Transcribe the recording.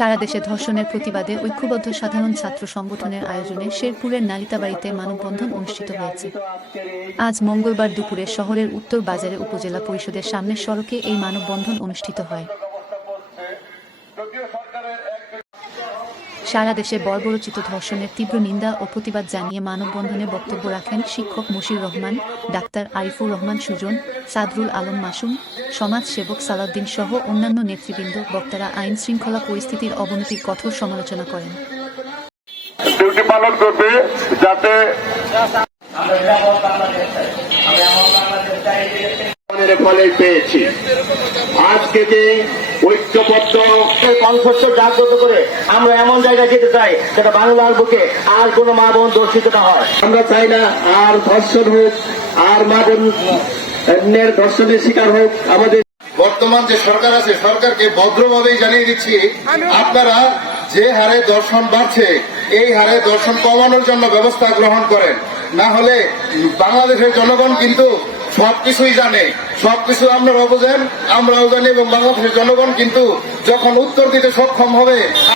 সারা দেশে ধর্ষণের প্রতিবাদে ঐক্যবদ্ধ সাধারণ ছাত্র সংগঠনের আয়োজনে শেরপুরের নালিতাবাড়িতে মানববন্ধন অনুষ্ঠিত হয়েছে। আজ মঙ্গলবার দুপুরে শহরের উত্তর বাজারে উপজেলা পরিষদের সামনের সড়কে এই মানববন্ধন অনুষ্ঠিত হয়। সারা দেশে বর্বরচিত ধর্ষণের তীব্র নিন্দা ও প্রতিবাদ জানিয়ে মানববন্ধনে বক্তব্য রাখেন শিক্ষক মশির রহমান ডাক্তার আরিফুর রহমান সুজন সাদরুল আলম মাসুম সমাজ সেবক সালাউদ্দিন সহ অন্যান্য নেতৃবৃন্দ বক্তারা আইন শৃঙ্খলা পরিস্থিতির অবনতির কঠোর সমালোচনা করেন। ডিউটি পালন করবে যাতে পেয়েছি। আজকে যে ঐক্যবদ্ধ। এই কনসেপ্ট জাগ্রত করে আমরা এমন জায়গায় যেতে চাই যেটা বাংলার বুকে আর কোনো মা বোন দর্শিত না হয়। আমরা চাই না আর ধর্ষণ হোক আর মা বোনের ধর্ষণের শিকার হোক আমাদের বর্তমান যে সরকার আছে সরকারকে ভদ্রভাবেই জানিয়ে দিচ্ছি আপনারা যে হারে দর্শন বাড়ছে এই হারে দর্শন কমানোর জন্য ব্যবস্থা গ্রহণ করেন। না হলে বাংলাদেশের জনগণ কিন্তু সবকিছুই জানে, সবকিছু আপনারাও বোঝেন, আমরাও জানি এবং বাংলাদেশের জনগণ কিন্তু যখন উত্তর দিতে সক্ষম হবে